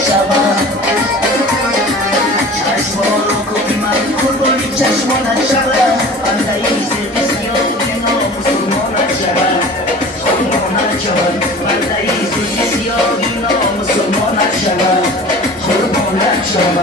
شوم چشم رو کنی من قربانی چشمانت شوم بنده زیر سیاه نامسلمانت شوم قربانت شوم بنده زیر سیاه نامسلمانت شوم قربانت شوم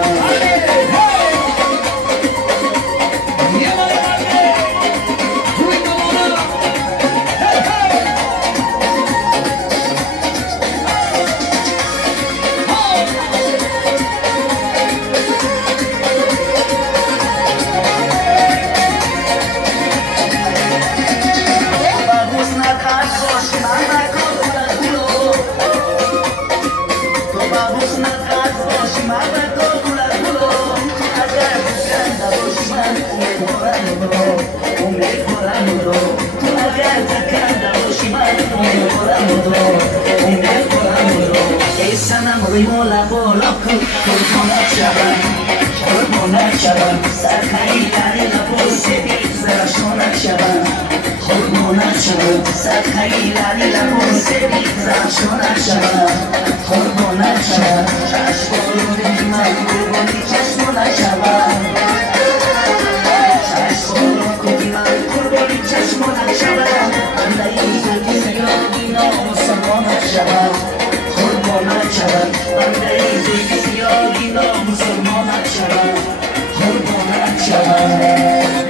Mola bolaku, qurbanat shawam, qurbanat shawam, sarxaylari labosebi zarashonat shawam, qurbanat shawam, sarxaylari labosebi zarashonat shawam, qurbanat shawam, chashmoluri man qurboni chashmonat shawam, chashmoluri man qurboni chashmonat shawam, andai ziyodi nomusamonat shawam.